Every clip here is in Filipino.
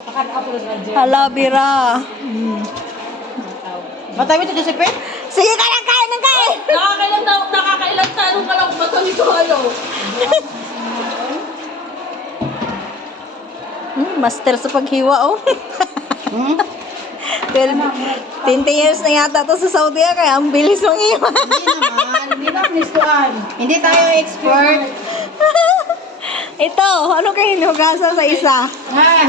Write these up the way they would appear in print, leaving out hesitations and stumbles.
Hala, Bira. Matami ito, Josepe? Sige ka lang, kain ng kain. Nakakailang tanong ka lang, ba't ito ano? Master sa paghiwa, oh. 20 years na yata to sa Saudi, kaya ang bilis mong iwa. Hindi naman. Hindi naman istuan. Hindi tayo expert. Ito, ano kayo hinugasan sa isa?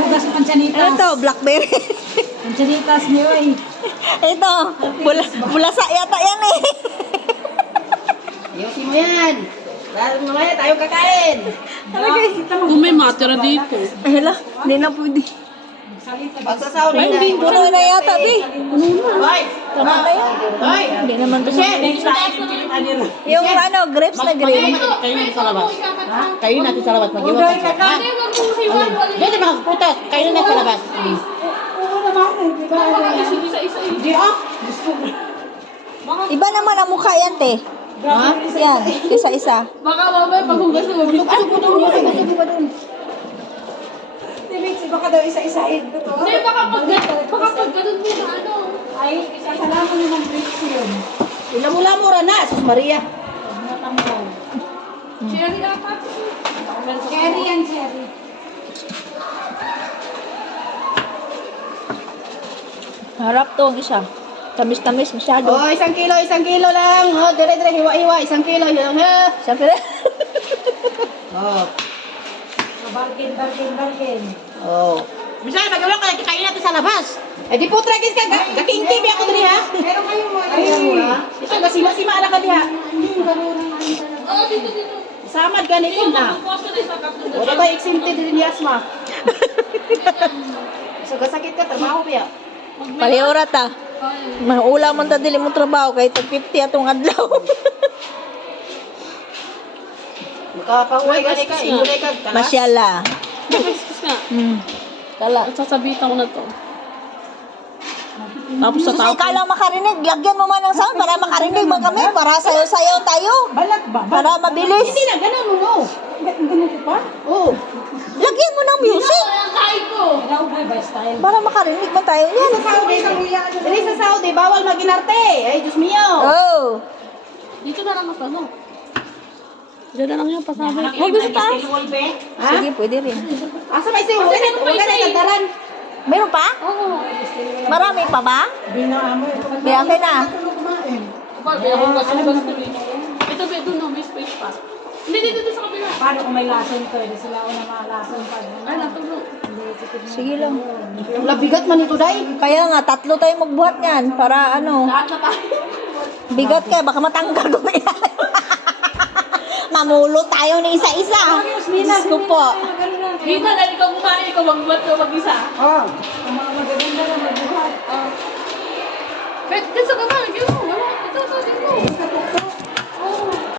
Hugas ng panchanitas. Ano to, blackberry. Panchanitas niyo eh. Ito, bulasa yata yan eh. Ayusin mo yan. Dahil mamaya tayo kakain. Ano kayo? Kung may matira dito. Ay, hala, hindi na pwede. Pagsasaw na. Puno na yata, Bi. Hoy! Tama na yun. Hoy! Hindi naman to. Yung ano, grapes na green. Kayo natin sa labas. Kayo natin sa labas. Mag-iwan ka siya. Ha? Dito makaputas. Kayo natin sa labas. Iba naman ang mukha yan, te. Ha? Yan, isa-isa. Baka mamaya paghugas mo. Baka daw isa-isahin ko to. Hindi, baka pag ganun mo na ano. Ay, isasalaman nyo ng bricks yun. Ilamula-mura na. Sus Maria. Cherry dapat. Cherry yan, cherry. Harap to ang isa. Tamis-tamis masyado. Oh, 1 kilo lang. Oh, dire-dire, hiwa-hiwa. 1 kilo. Yun ha. Siyempre. Oh. Bargain. Oh. Bisa, mag-iwan ka. Kain natin sa labas. Eh, di po tragis ka. Gaking-kimi ako dali ha. Pero kayo mo, Ito, gasima-sima ala ka diha. Oo, dito. Samad ka nito na. Posto na isa kapto. Wala ba exempted din ni Asma? So, kasakit ka, trabaho kaya. Paliura ta. Maula man ta dili mo trabaho kay tag 50 atong adlaw. Makapahuwi ka ka, ingulay ka. Masyala. Excuse nga. Kala. At sasabitan ko na to. Tapos sa Kasi tapos. ikaw lang makarinig. Lagyan mo man ng sound para makarinig mo kami. Para sayo-sayo tayo. balat ba? Para mabilis. Hindi na, ganun mo, no? Ganun ko pa? Oo. Lagyan mo ng music. Ang kain ko. Kailangan ba style? Para makarinig mo tayo niyan. Saudi, dali sa Saudi, bawal maginarte. Ay, Diyos mio. Oh. Dito na lang ako, no? Dito na lang yung pasabi. Huwag na sa taas. Ha? Sige, pwede rin. Asa may sing? Huwag ka na nagdaran. Meron pa? Oo. Marami pa ba? Binaamo. Kaya okay na. Kumain. Hugas ko dito. Ito, doon no, may space pa. Hindi, dito sa kabila. Paano kung may lason to? Hindi sila una mga lason pa. Ay, natulog. Sige lang. Wala bigat man ito, day. Kaya nga, 3 tayo magbuhat niyan. Para ano. Lahat na tayo. Bigat ka, baka matanggal mo yan. Mamulo tayo ng isa-isa. Diyos ko po. Dito na ikaw kumain, ikaw mag-buhat ko mag-isa. Oh. Ang mga magaganda na